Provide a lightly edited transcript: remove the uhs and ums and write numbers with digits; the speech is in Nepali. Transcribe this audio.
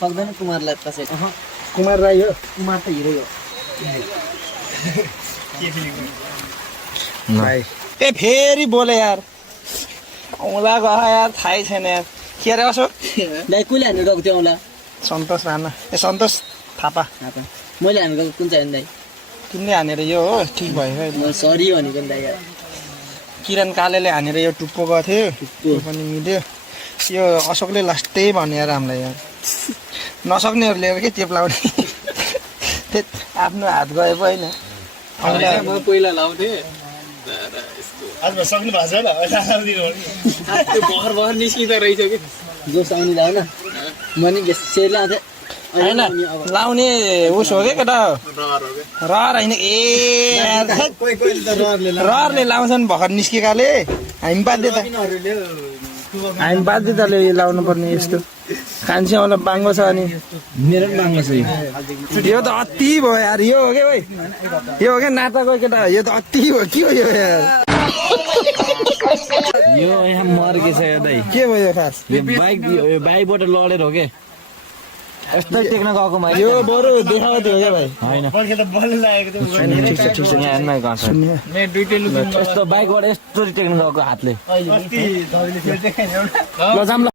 सक्दैन कुमारलाई कसै कुमार राई हो कुमार त हिरो हो भाइ ए फेरि बोले यार औँला गयो यार थाहै छैन यार के अरे असो दाइ कसले हान्नु गएको थियो औँला सन्तोष राणा ए सन्तोष थापा मैले हान्नु गएको कुन चाहिँ दाइ तिमीले हानेर यो हो ठिक भयो है म सरी भनेको नि दाइ यार किरण कालेले हानेर यो टुप्पो गएको थियो त्यो पनि मिल्यो यो अशोकले लास्टै भन्यो यार हामीलाई यार नसक्नेहरूले के चेप लाउने आफ्नो हात गए पो होइन म पहिला लाउँथेँ सक्नु भएको छैन त्यो भर भर निस्किँदो रहेछ कि जोस आउने दा होइन म नि सेल आउँथेँ होइन लाउने उस हो क्या केटा रहर होइन ए रहरले लाउँछन् भर्खर निस्केकाले हामी बाध्यताले लाउनु पर्ने यस्तो कान्छेवाला बाङ्गो छ अनि मेरो पनि बाङ्गो छ यो त अति भयो यार यो हो क्या भाइ यो हो क्या नाताको केटा यो त अति हो के हो यो यार यो यहाँ मर्के छ यो दाइ के भयो खास यो बाइकबाट लडेर हो के यस्तो टेक्न गएको मैले यो बरु देखाएको थियो क्या भाइ होइन त बल लागेको ठिक छ यहाँ हेर्न गर्छ यस्तो बाइकबाट यस्तो टेक्न गएको हातले ल जाम ल